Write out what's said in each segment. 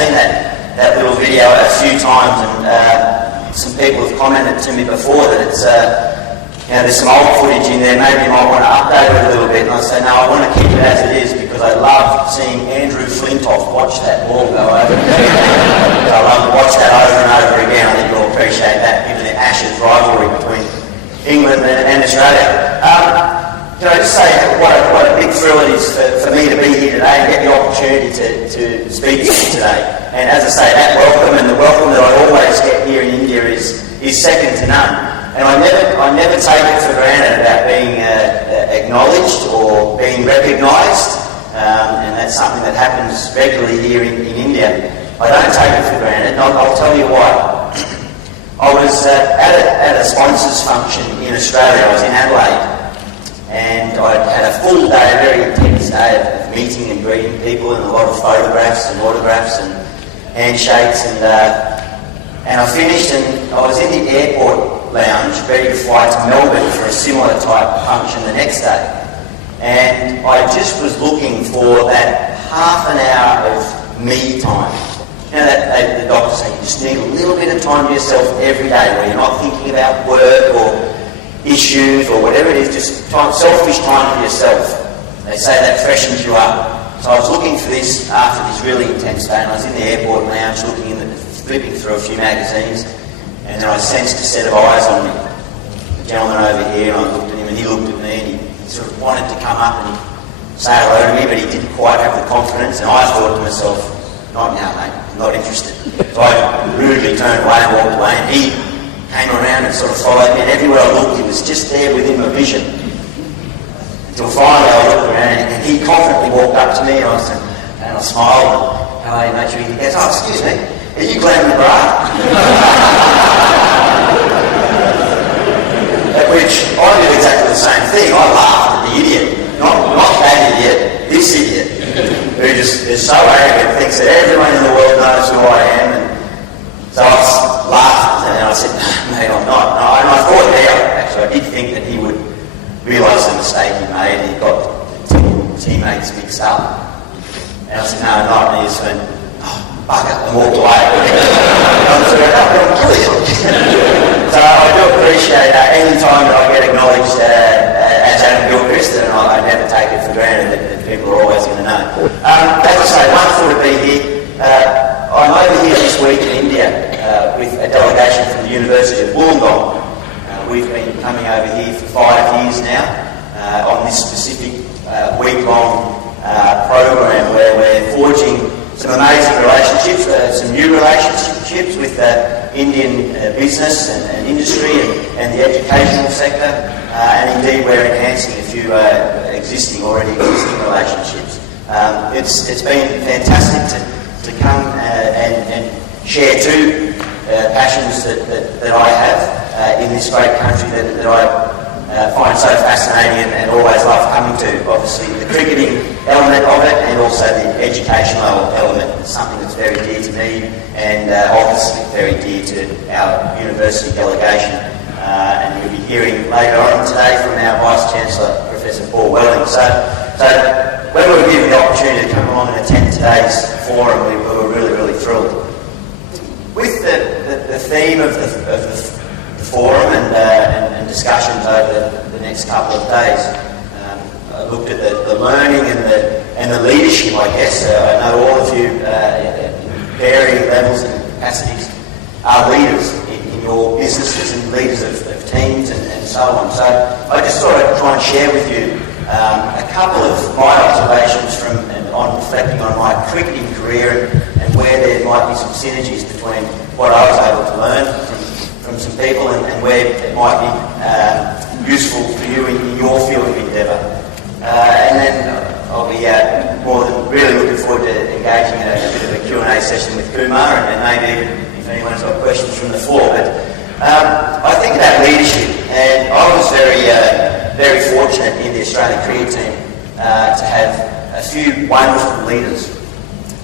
seen that little video a few times, and some people have commented to me before that it's, there's some old footage in there, maybe you might want to update it a little bit. And I say, no, I want to keep it as it is because I love seeing Andrew Flintoff watch that ball go over. I love to watch that over and over again. I think you'll appreciate that, given the Ashes rivalry between England and Australia. Can I just say what a big thrill it is for me to be here today and get the opportunity to speak to you today. And as I say, that welcome and the welcome that I always get here in India is second to none. And I never take it for granted about being acknowledged or being recognised, and that's something that happens regularly here in India. I don't take it for granted, and I'll tell you why. I was at a sponsors function in Australia. I was in Adelaide, and I had a full day, a very intense day of meeting and greeting people, and a lot of photographs and autographs and handshakes, and I finished, and I was in the airport lounge ready to fly to Melbourne for a similar type function the next day, and I just was looking for that half an hour of me time. The doctor said you just need a little bit of time to yourself every day where you're not thinking about work or issues or whatever it is, just selfish time for yourself. They say that freshens you up. So I was looking for this after this really intense day, and I was in the airport lounge flipping through a few magazines, and then I sensed a set of eyes on me. The gentleman over here, and I looked at him, and he looked at me, and he sort of wanted to come up and say hello to me, but he didn't quite have the confidence, and I thought to myself, not now, mate, I'm not interested. So I rudely turned away and walked away, and he came around and sort of followed me, and everywhere I looked, he was just there within my vision. Until finally I looked around, and he confidently walked up to me, and I smiled, and how are you, mate? He goes, oh, excuse me, are you Glenn McGrath? At which I did exactly the same thing. I laughed at the idiot. Not that idiot, this idiot. Who just is so arrogant, thinks that everyone in the world knows who I am. And so I laughed, and I said, no, mate, I'm not. No, and I thought actually, I did think that he would realise the mistake he made, and he got the teammates mixed up. And I said, no, not. And he just went, bugger, and walked away. I was like, I'm killing you. So I do appreciate any time that I get acknowledged as Adam Gilchrist, and I never take it for granted that people are always going to know. As I say, wonderful to be here. I'm over here this week in India with a delegation from the University of Wollongong. We've been coming over here for 5 years now on this specific week-long program where we're forging some amazing relationships, some new relationships with Indian business and industry and the educational sector, and indeed we're enhancing a few already existing relationships. It's been fantastic to come and share two passions that I have in this great country that I find so fascinating and always love coming to. Obviously the cricketing element of it, and also the educational element. It's something that's very dear to me, and obviously very dear to our university delegation. And you'll be hearing later on today from our Vice-Chancellor, Professor Paul Welling. So when we were given the opportunity to come along and attend today's forum, we were really, really thrilled. With the theme of the forum and discussions over the next couple of days, I looked at the learning and the leadership, I guess. I know all of you in varying levels and capacities are leaders in your businesses and leaders of teams and so on. So I just thought I'd try and share with you a couple of my observations on reflecting on my cricketing career and where there might be some synergies between what I was able to learn from some people and where it might be useful for you in your field of endeavour. And then I'll be more than really looking forward to engaging in a bit of a Q&A session with Kumar, and maybe even if anyone's got questions from the floor. But I think about leadership, and I was very fortunate in the Australian cricket team to have a few wonderful leaders.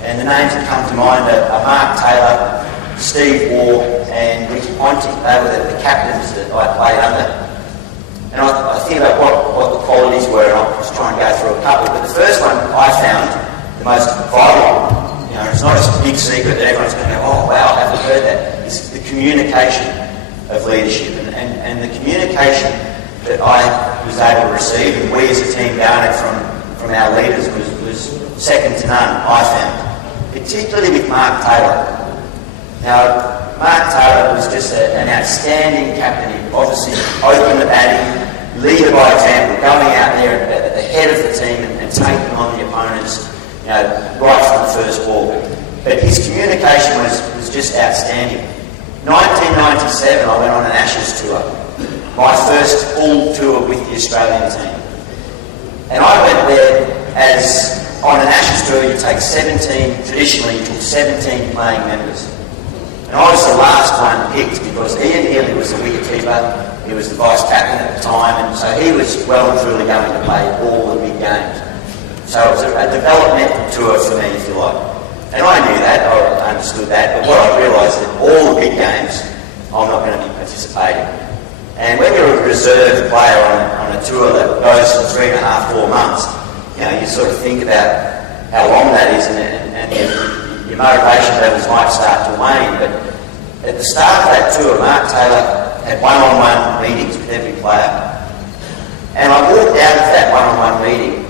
And the names that come to mind are Mark Taylor, Steve Waugh and Ricky Ponting. They were the captains that I played under. And I think about what the qualities were, and I'll just try and go through a couple. But the first one I found the most vital, it's not a big secret that everyone's going to go, oh wow, I haven't heard that. It's the communication of leadership, and the communication that I was able to receive, and we as a team garnered from our leaders, was second to none, I found. Particularly with Mark Taylor. Now, Mark Taylor was just an outstanding captain. He obviously opened the batting, leader by example, going out there at the head of the team and taking on the opponents, right from the first ball. But his communication was just outstanding. 1997, I went on an Ashes tour, my first full tour with the Australian team. And I went there as, on an Ashes tour, you take 17, traditionally you took 17 playing members. And I was the last one picked because Ian Healy was the wicketkeeper, he was the vice captain at the time, and so he was well and truly going to play all the big games. So it was a developmental tour for me, if you like. And I knew that, I understood that, but what I realised that all the big games, I'm not going to be participating. And when you're a reserve player on a tour that goes for 3.5, 4 months, you sort of think about how long that is, and your motivation levels might start to wane. But at the start of that tour, Mark Taylor had one-on-one meetings with every player. And I walked out of that one-on-one meeting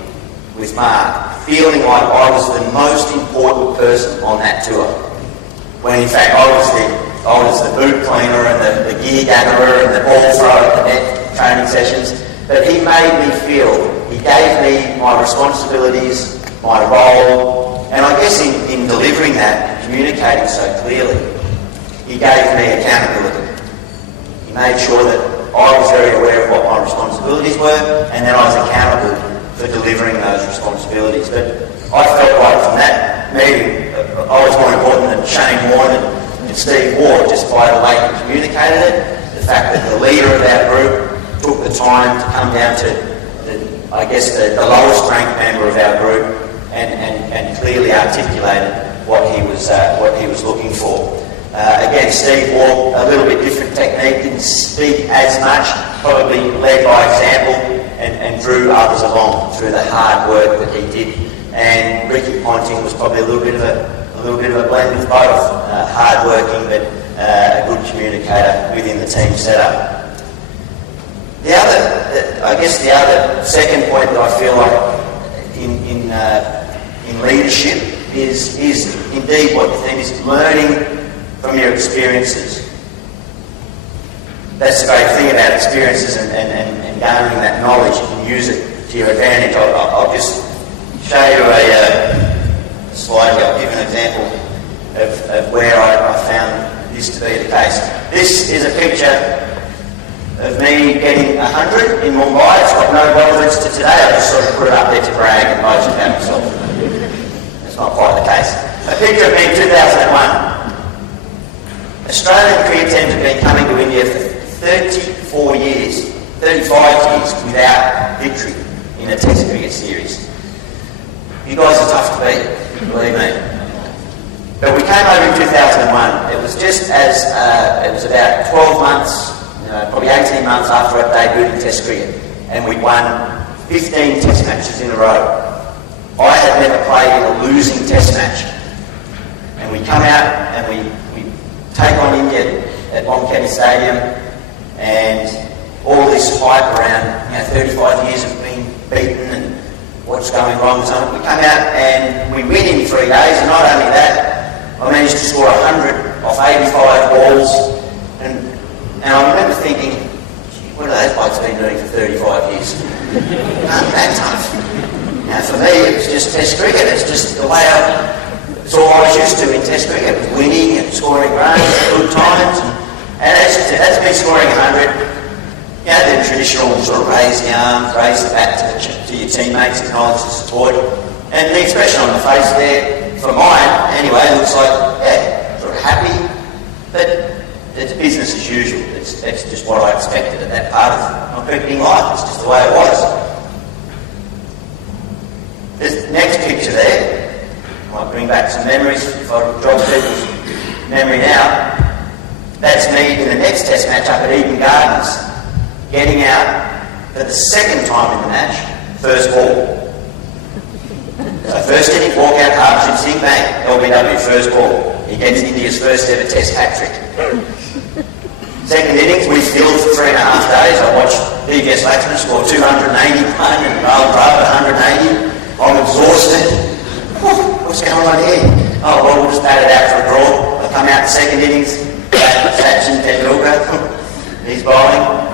with Mark feeling like I was the most important person on that tour. When in fact I was the boot cleaner and the gear gatherer and the ball thrower at the net training sessions. But he made me feel, he gave me my responsibilities, my role, and I guess in delivering that, communicating so clearly, he gave me accountability. He made sure that I was very aware of what my responsibilities were, and that I was accountable for delivering those responsibilities. But I felt like from that meeting, I was more important than Shane Warne and Steve Ward, just by the way he communicated it, the fact that the leader of our group took the time to come down to, the lowest ranked member of our group and clearly articulated what he was looking for. Again, Steve Ward, a little bit different technique, didn't speak as much, probably led by example and drew others along through the hard work that he did. And Ricky Ponting was probably a little bit of a blend of both, hard-working but a good communicator within the team setup. The other second point that I feel like in leadership is indeed what the theme is, learning from your experiences. That's the great thing about experiences and garnering that knowledge. You can use it to your advantage. I'll just show you a slide here. I'll give an example of where I found this to be the case. This is a picture of me getting 100 in Mumbai. It's got no relevance to today. I just sort of put it up there to brag and boast about myself. That's not quite the case. A picture of me in 2001. Australian cricket teams have been coming to India for 35 years without victory in a Test cricket series. You guys are tough to beat, believe me. But we came over in 2001. It was just as, it was about 12 months, probably 18 months after I debuted in Test cricket, and we'd won 15 Test matches in a row. I had never played in a losing Test match. And we come out and we take on India at Wankhede Stadium, and all this hype around 35 years of being beaten and what's going wrong. So we come out and we win in 3 days, and not only that, I managed to score 100 off 85 balls, and I remember thinking, what have those blokes been doing for 35 years? Not that tough. Now for me, it was just Test cricket. It's just the way it's all I was used to in Test cricket, winning and scoring runs, good times, and that's me scoring 100. The traditional sort of raise the arms, raise the bat to your teammates, acknowledge the support, and the expression on the face there, for mine anyway, looks like, sort of happy, but it's business as usual. It's just what I expected at that part of my cricketing life. It's just the way it was. This next picture there might bring back some memories if I jog people's memory now. That's me in the next Test match up at Eden Gardens, getting out for the second time in the match, first ball. So first inning, walk out, hardship, sing, bang, LBW, first ball. He gets India's first ever test hat-trick. Second innings, we filled for 3.5 days. I watched BVS Laxman score 281 and Raul Bravo 180. I'm exhausted. What's going on here? Oh, well, we'll just bat it out for a draw. I come out the second innings, Sachin Tendulkar, he's bowling.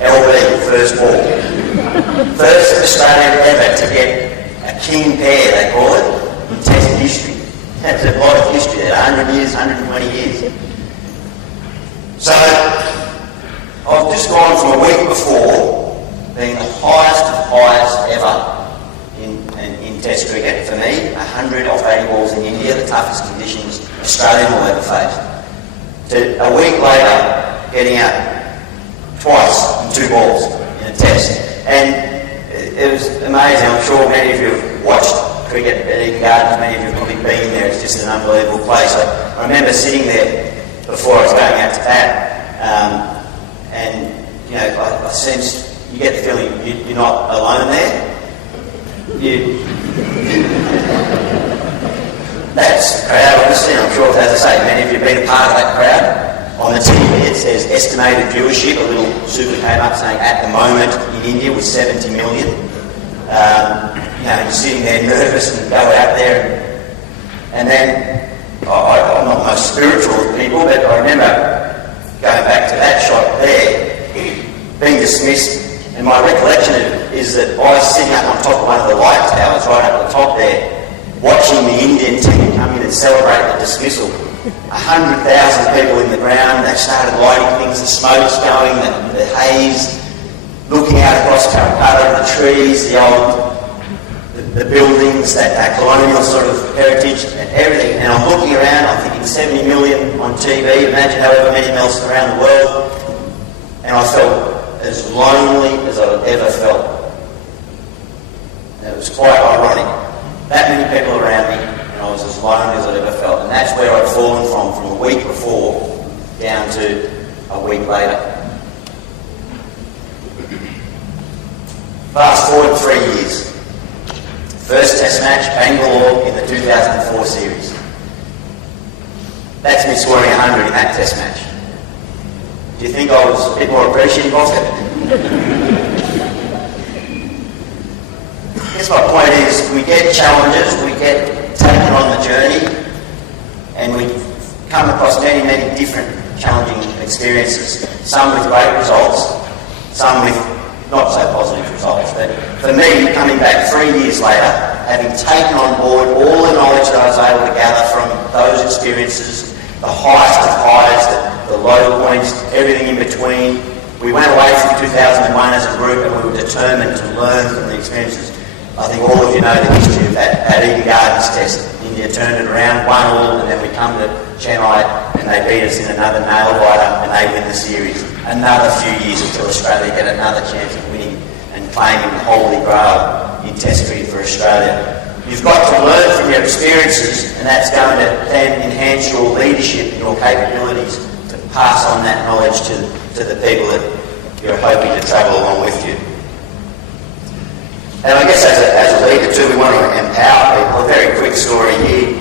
LB, first ball. First Australian ever to get a king pair, they call it, in test history. That's a lot of history there, 100 years, 120 years. So, I've just gone from a week before being the highest of highest ever in test cricket for me, 100 off 80 balls in India, the toughest conditions Australia will ever face, to a week later getting out twice in 2 balls in a test. And it was amazing. I'm sure many of you have watched cricket at Eden Gardens, many of you have probably been there. It's just an unbelievable place. I remember sitting there before I was going out to bat, and you know, I sensed, you get the feeling you're not alone there. That's the crowd, obviously. I'm sure, as I say, many of you have been a part of that crowd. On the TV it says estimated viewership, a little super came up saying at the moment in India was 70 million. You know, you're sitting there nervous and go out there and then, I'm not the most spiritual of people, but I remember going back to that shot there, being dismissed, and my recollection is that I was sitting up on top of one of the light towers right up at the top there, watching the Indian team come in and celebrate the dismissal. 100,000 people in the ground, they started lighting things, the smoke's going, the haze, looking out across Calcutta, the trees, the buildings, that colonial sort of heritage and everything. And I'm looking around, I'm thinking 70 million on TV, imagine however many else around the world. And I felt as lonely as I've ever felt. And it was quite ironic. That many people around me, and I was as lonely as I'd ever felt. And that's where I'd fallen from a week before down to a week later. Fast forward 3 years. First test match, Bangalore in the 2004 series. That's me scoring 100 in that test match. Do you think I was a bit more appreciative of it? I guess my point is, we get challenges, we get taken on the journey, and we come across many, many different challenging experiences. Some with great results, some with not so positive results. But for me, coming back 3 years later, having taken on board all the knowledge that I was able to gather from those experiences, the highest of highs, the low points, everything in between, we went away from 2001 as a group and we were determined to learn from the experiences. I think all of you know the history of that Eden Gardens test. India turned it around, 1-1, and then we come to Chennai and they beat us in another nail-biter and they win the series. Another few years until Australia get another chance of winning and claiming the holy grail in test cricket for Australia. You've got to learn from your experiences, and that's going to then enhance your leadership and your capabilities to pass on that knowledge to the people that you're hoping to travel along with you. And I guess as a leader too, we want to empower people. A very quick story here,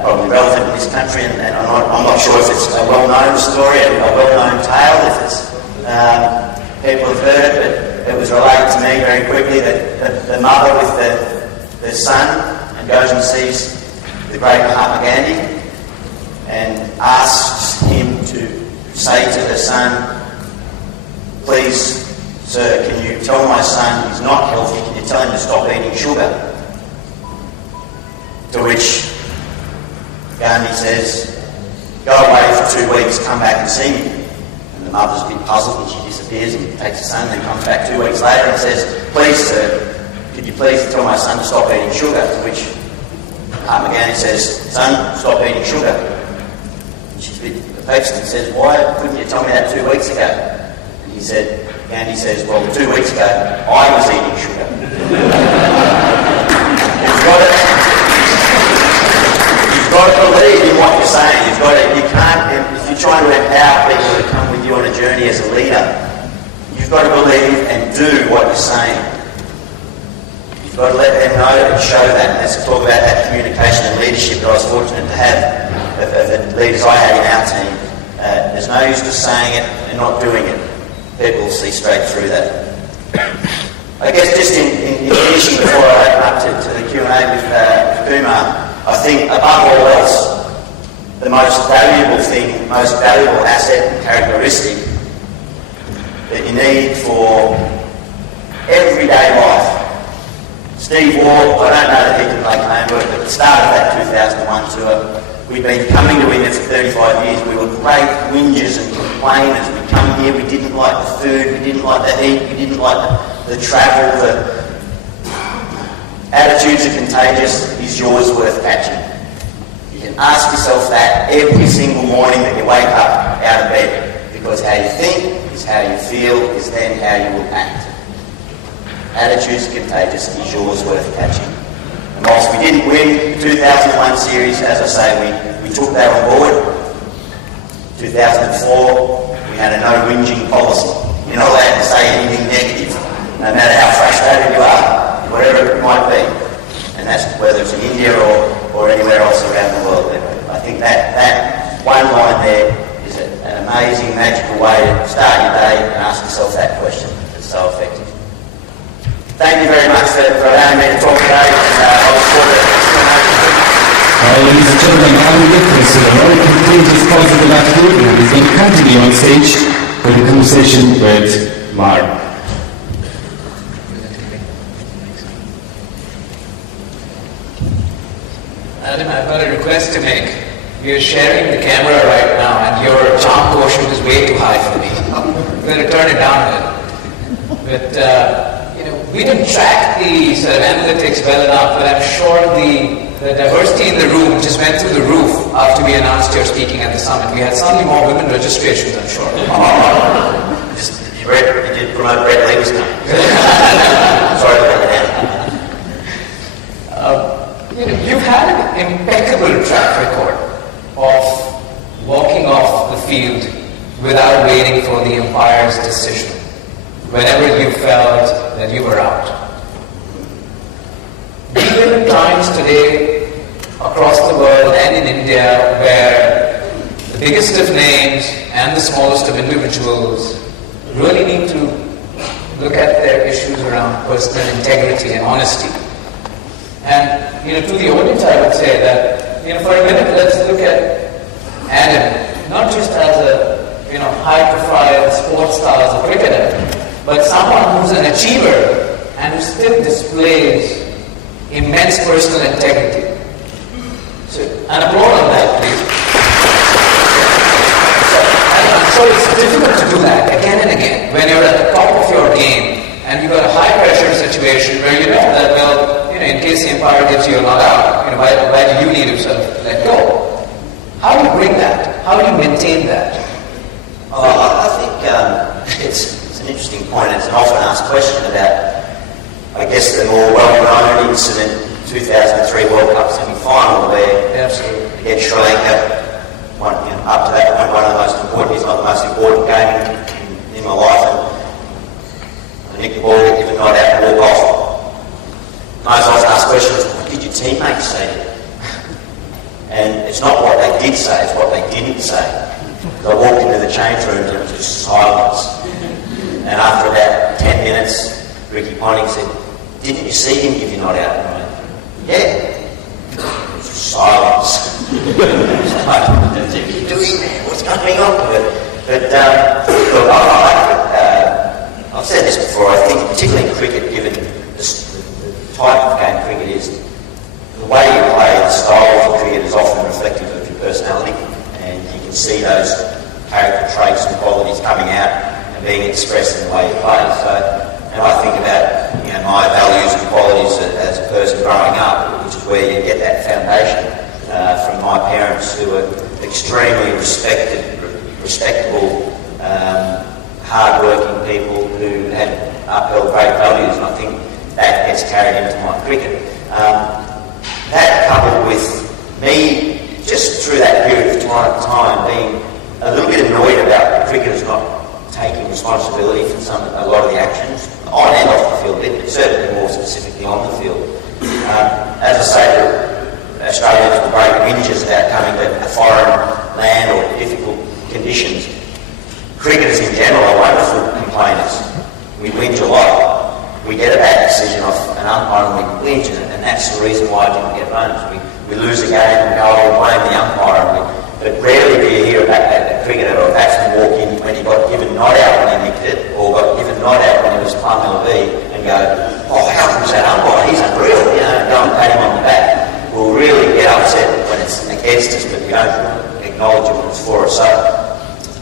probably relevant in this country, and I'm not sure if it's a well-known story, a well-known tale, if it's people have heard it, but it was related to me very quickly that the mother with the son and goes and sees the great Mahatma Gandhi and asks him to say to her son, please, sir, can you tell my son he's not healthy, can you tell him to stop eating sugar? To which Gandhi says, go away for 2 weeks, come back and see me. And the mother's a bit puzzled and she disappears and takes the son, then comes back 2 weeks later and says, please sir, could you please tell my son to stop eating sugar? To which Mahatma Gandhi says, son, stop eating sugar. And she's a bit perplexed and says, why couldn't you tell me that 2 weeks ago? And Gandhi says, well, 2 weeks ago, I was eating sugar. You've got to believe in what you're saying. If you're trying to empower people to come with you on a journey as a leader, you've got to believe and do what you're saying. If You've got to let them know and show that. Let's talk about that communication and leadership that I was fortunate to have of the leaders I had in our team. There's no use just saying it and not doing it. People will see straight through that. I guess just in finishing before I open up to the Q&A with Kumar, I think above all else, the most valuable thing, most valuable asset and characteristic that you need for everyday life. Steve Ward, I don't know that he can make homework, but at the start of that 2001 tour, we'd been coming to India for 35 years. We were great whingers and complainers. We'd come here, we didn't like the food, we didn't like the heat, we didn't like the travel, the attitudes are contagious. Is yours worth catching? You can ask yourself that every single morning that you wake up out of bed, because how you think is how you feel, is then how you will act. Attitudes are contagious. Is yours worth catching? And whilst we didn't win the 2001 series, as I say, we took that on board. 2004, we had a no whinging policy. You're not allowed to say anything negative, no matter how frustrated you are, whatever it might be. And that's whether it's in India or anywhere else around the world. I think that one line there is an amazing, magical way to start your day and ask yourself that question. It's so effective. Thank you very much for allowing me to talk today. I look forward to ladies and gentlemen, I'm Gilchrist, a very contagious positive attitude, and he's going to continue on stage for the conversation with Mark. Adam, I've got a request to make. You're sharing the camera right now, and your charm quotient is way too high for me. I'm going to turn it down a little. But we didn't track the sort of analytics well enough, but I'm sure the diversity in the room just went through the roof after we announced you're speaking at the summit. We had suddenly more women registrations, I'm sure. You did promote Brett Lee's name. Sorry about that. You've had an impeccable track record of walking off the field without waiting for the umpire's decision whenever you felt that you were out. We live in times today across the world and in India where the biggest of names and the smallest of individuals really need to look at their issues around personal integrity and honesty. And to the audience I would say that for a minute let's look at Adam not just as a high-profile sports star, as a cricketer, but someone who's an achiever and who still displays immense personal integrity. So, an applause on that, please. I'm sure it's difficult to do that again and again when you're at the top of your game and you've got a high-pressure situation where you know that, in case the umpire gives you a not out, why do you need to sort of let go? How do you bring that? How do you maintain that? I think it's an interesting point. It's an often asked question about, I guess, the more well-known incident, 2003 World Cup semi-final, where against Sri Lanka, up to that point, one of the most important, if not the most important game in my life, and I nicked the ball, get given not out and walk off. Most often asked question is, what did your teammates say? And it's not what they did say, it's what they didn't say. I walked into the change rooms and it was just silence. And after about 10 minutes, Ricky Ponting said, didn't you see him give you not out? And I went, yeah. It was silence. What are you doing there? What's going on? But look, I've said this before, I think particularly in cricket, given the type of game cricket is, the way you play, the style of cricket is often reflective of your personality, and you can see those character traits and qualities coming out and being expressed in the way you play. So, and I think about my values and qualities as a person growing up, which is where you get that foundation from my parents, who were extremely respectable, hard-working people who had upheld great values, and I think that gets carried into my cricket. That coupled with me, just through that period of time, being a little bit annoyed about the cricketers not taking responsibility for a lot of the actions, on and off the field, but certainly more specifically physically on the field. As I say, Australians were great whingers about coming to a foreign land or difficult conditions. Cricketers in general are wonderful complainers. We whinge a lot. We get a bad decision off an umpire and we whinge, and that's the reason why I didn't get runs. We lose a game and go, oh, blame the umpire. But rarely do you hear a cricketer or a batsman walk in when he got given not out when he nicked it, or got given not out when he was plumb LV, and go, oh, how comes that umpire? He's unreal, and go and pat him on the back. We'll really get upset when it's against us, but we don't acknowledge it when it's for us. So,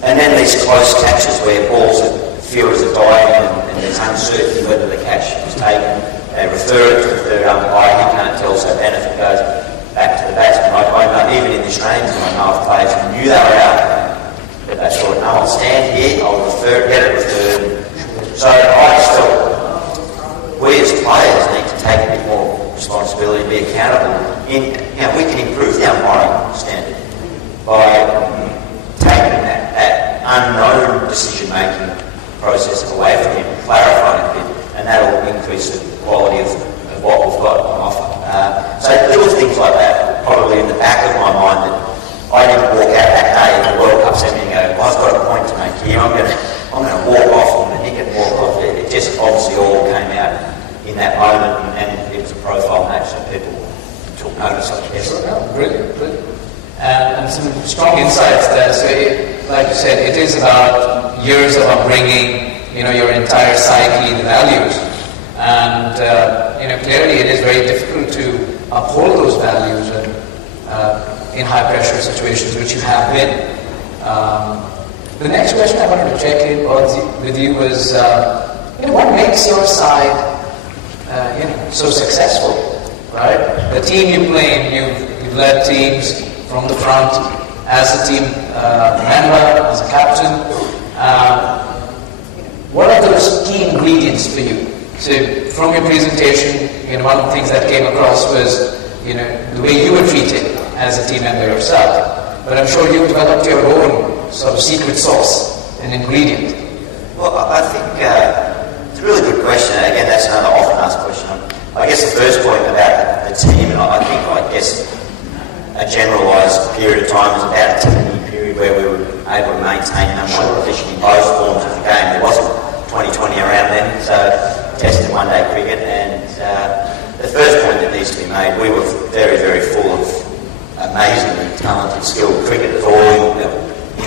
and then these close catches where balls that fielders are diving and there's uncertainty whether the catch was taken. They refer it to the third umpire. He can't tell, so benefit goes back to the batsman. I know, even in the Australians, I know of players who knew they were out, but they thought, no, I'll stand here, I'll get it referred. So I just felt we as players need to take a bit more responsibility, be accountable. We can improve the umpiring standard by taking that unknown decision-making process away from him, clarifying a bit, and that'll increase the quality of what we've got on offer. So little things like that, probably in the back of my mind, that I didn't walk out that day in the World Cup semi and go, well, I've got a point to make here, I'm going to walk off, I'm going to nick it and walk off. It just obviously all came out in that moment, and it was a profile match, so people took notice of it. Brilliant. And some strong insights there. So, like you said, it is about years of upbringing, your entire psyche, the values. And, clearly it is very difficult to uphold those values in high-pressure situations, which you have been. The next question I wanted to check in with you was, what makes your side, so successful, right? The team you play in, you've led teams from the front as a team member, as a captain. What are those key ingredients for you? So from your presentation, one of the things that came across was, the way you were treated as a team member yourself. But I'm sure you've developed your own sort of secret sauce and ingredient. Well, I think it's a really good question. Again, that's another often asked question. I guess the first point about the team, and I guess a generalised period of time was about a 10-year period where we were able to maintain number one position in both forms of the game. There wasn't 2020 around then, so tested one-day cricket, and the first point that needs to be made, we were very, very full of amazingly talented, skilled cricketers, all in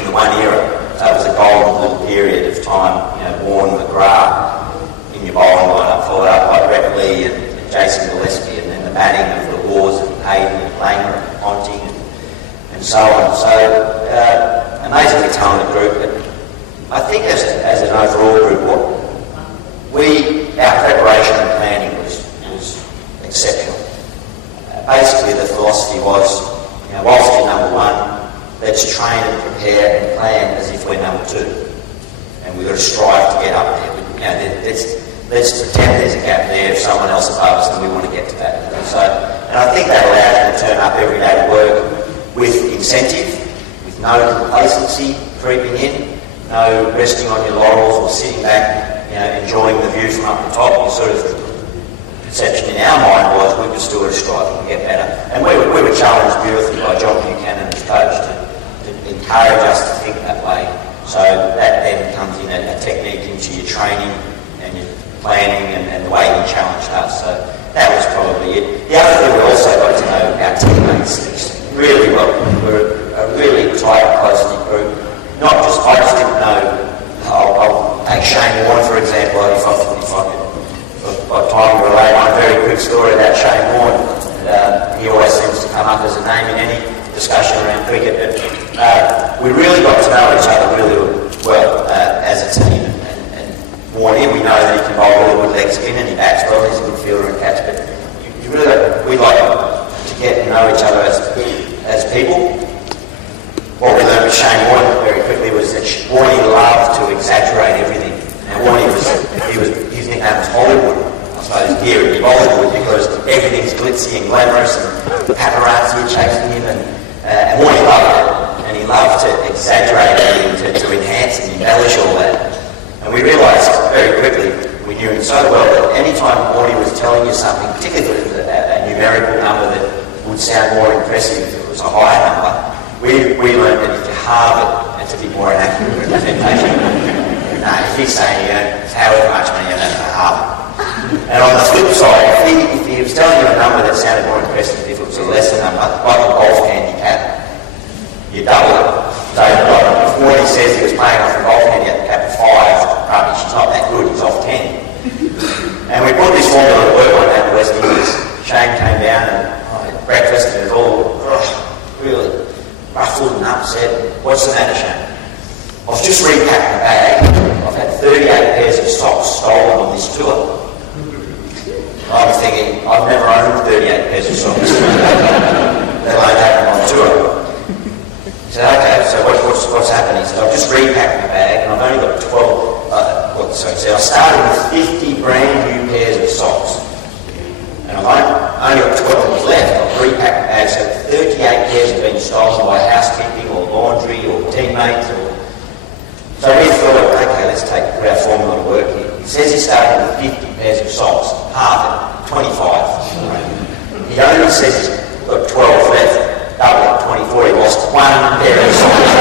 the one era. So it was a golden little period of time, Warren, McGrath in your bowling lineup, followed up by Brett Lee and Jason Gillespie, and then the batting of the Wars and Hayden and Langer and Ponting and so on. So amazingly talented group. But I think as an overall group, our preparation and planning was exceptional. Basically, the philosophy was, whilst you're number one, let's train and prepare and plan as if we're number two, and we've got to strive to get up there. Let's pretend there's a gap there. If someone else above us, then we want to get to that. So, and I think that allows you to turn up every day to work with incentive, with no complacency creeping in, no resting on your laurels or sitting back, enjoying the view from up the top. The sort of perception in our mind was we could still strive to get better. And we were challenged beautifully by John Buchanan, as coach, to encourage us to think that way. So that then comes in a technique into your training and your planning and the way you challenged us. So that was probably it. The other thing, we also got to know our teammates really well. We're a really tight, close-knit group. I just didn't know. I'll take Shane Warne, for example, if I could, by time to relate on a very quick story about Shane Warne. He always seems to come up as a name in any discussion around cricket. But we really got to know each other really well as a team. And Warne, we know that he can bowl really good leg spin and he bats well. He's a good fielder and catch. But we'd like to get to know each other as people. What we learned with Shane Warne very quickly was that Warne loved to exaggerate everything. Now Warne his nickname was Hollywood, I suppose, here in Hollywood, because everything's glitzy and glamorous and paparazzi are chasing him, and Warne loved it, and he loved to exaggerate everything to enhance and embellish all that. And we realised very quickly we knew him so well that any time Morty was telling you something, particularly if it was a numerical number that would sound more impressive if it was a higher number, we learned that if you halve it, it's a bit more inaccurate representation. No, if he's saying you don't however much money you don't have to halve it. And on the flip side, if he was telling you a number that sounded more impressive if it was a lesser number, like a golf handicap, you double it. So if Morty says he was playing off a golf handicap of 5, rubbish, he's not that good, he's off 10. And we put this formula to work on down the West Indies. Shane came down and I had breakfast and it was all really ruffled and upset. What's the matter, Shane? I've just repacked my bag. I've had 38 pairs of socks stolen on this tour. I was thinking, I've never owned 38 pairs of socks. Let alone take them on tour. He said, okay, so what's happening? He said, I've just repacked my bag and I've only got 12, so he said, I started with 50 brand new pairs of socks. And I've only got 12 left. I've repacked my bag, so 38 pairs have been stolen by housekeeping or laundry or teammates. So we thought, okay, let's put our formula to work here. He says he started with 50 pairs of socks, half it, 25. He only says he's got 12 left, double it, 24, he lost one pair of socks.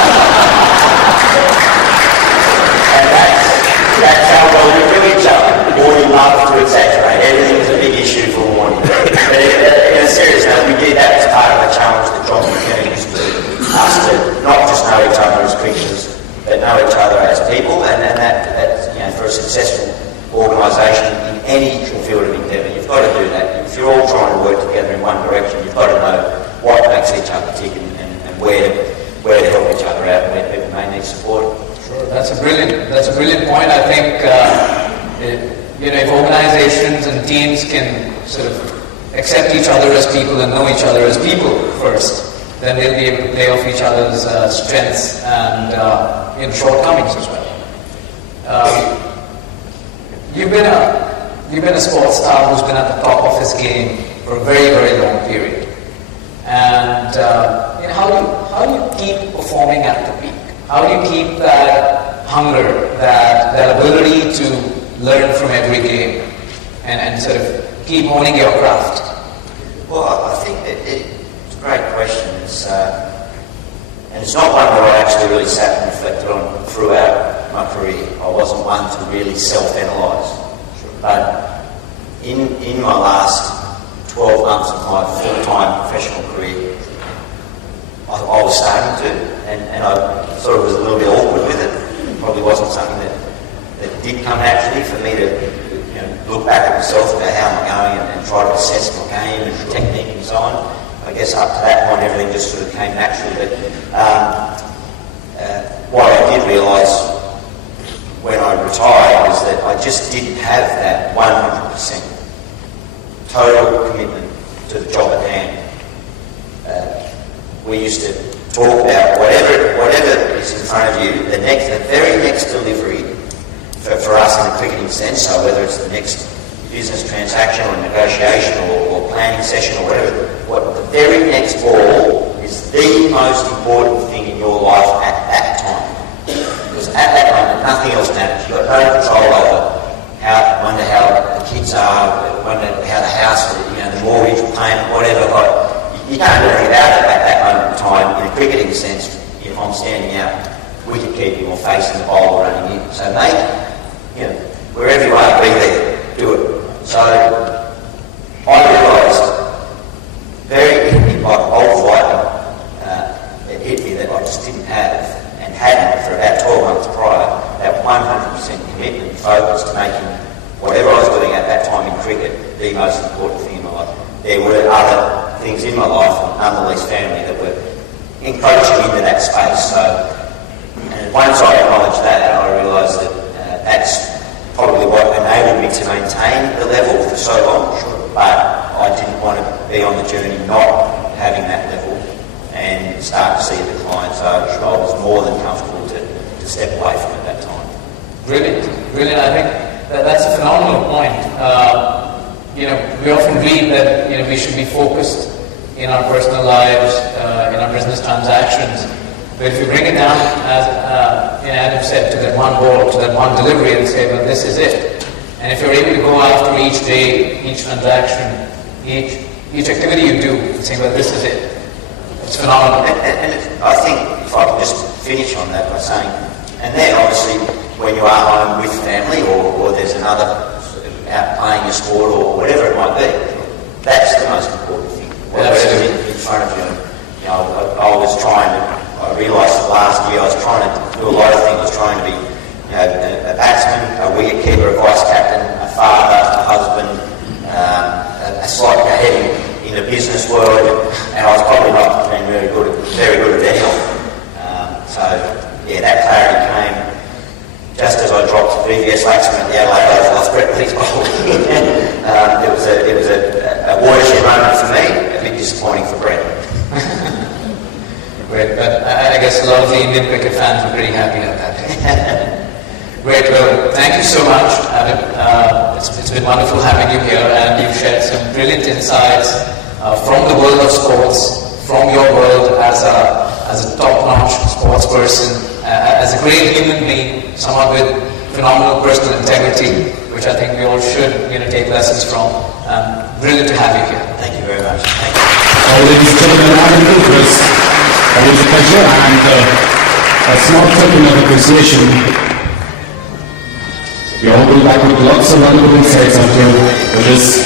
And that's how well we do each other. Morty loves to exaggerate. Everything is a big issue for Morty. But in a serious note, we did that as part of the challenge that John McKenna used to us to not just know each other as creatures, but know each other as people, and that's, you know, for a successful organisation in any field of endeavour, you've got to do that. If you're all trying to work together in one direction, you've got to know what makes each other tick and where to help each other out and where people may need support. Sure, that's a brilliant point. I think if organisations and teams can sort of accept each other as people and know each other as people first, then they'll be able to play off each other's strengths and shortcomings as well. You've been a sports star who's been at the top of his game for a very, very long period. And how do you keep performing at the peak? How do you keep that hunger, that ability to learn from every game and sort of keep honing your craft? Well, I think it's a great question. And it's not one that I actually really sat and reflected on throughout my career. I wasn't one to really self-analyse. But in my last 12 months of my full-time professional career, I was starting to, and I thought it was a little bit awkward with it. It probably wasn't something that did come naturally for me to look back at myself about how I'm going and try to assess my game and technique and so on. I guess up to that point everything just sort of came naturally. But what I did realise when I retired was that I just didn't have that 100% total commitment to the job at hand. We used to talk about whatever is in front of you, the very next delivery for us in the cricketing sense, so whether it's the next business transaction or negotiation or planning session or whatever, the very next ball is the most important thing in your life at that time. Because at that moment, nothing else matters. You've got no control over wonder how the kids are, wonder how the house, the mortgage payment, whatever. You can't do anything about it at that moment in time in a cricketing sense if I'm standing out wicket keeping or facing the bowler running in. So mate, wherever you are, be there, do it. So I realised like a bolt of lightning, it hit me that I just didn't have and hadn't for about 12 months prior that 100% commitment and focus to making whatever I was doing at that time in cricket the most important thing in my life. There were other things in my life, none the least family, that were encroaching into that space. So, and once I acknowledged that, I realised that that's probably what enabled me to maintain the level for so long. But I didn't want to be on the journey not having that level and start to see a decline. So I was more than comfortable to step away from it at that time. Brilliant. I think that's a phenomenal point. We often believe that we should be focused in our personal lives, in our business transactions. But if you bring it down, as Adam said, to that one ball, to that one delivery, and say, well, this is it, And if you're able to go after each day, each transaction, each activity you do, and saying, well, this is it. It's phenomenal. And I think, if I could just finish on that by saying, and then obviously when you are home with family or there's another out playing a sport or whatever it might be, that's the most important thing. Whatever's in front of you. You know, I realised that last year I was trying to do a lot of things. I was trying to be, you know, a batsman, a wicketkeeper, a vice captain, a father, a husband, a slight head in the business world, and I was probably not being very good at any of them. So yeah, that clarity came just as I dropped VVS Laxman at the Adelaide Oval. I was Brett Lee's bowl. It was a watershed moment for me, a bit disappointing for Brett. Great, but I guess a lot of the Indian cricket fans were pretty happy at that day. Great, well, thank you so much. It's been wonderful having you here, and you've shared some brilliant insights from the world of sports, from your world as a top-notch sports person, as a great human being, someone with phenomenal personal integrity, which I think we all should take lessons from. Brilliant to have you here. Thank you very much. Thank you. Ladies and gentlemen, Adam Gilchrist, it was a pleasure and a small token of appreciation. We all go back with lots of wonderful insights after this.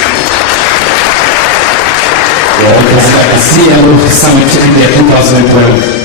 We all present at the CLO Summit India 2012.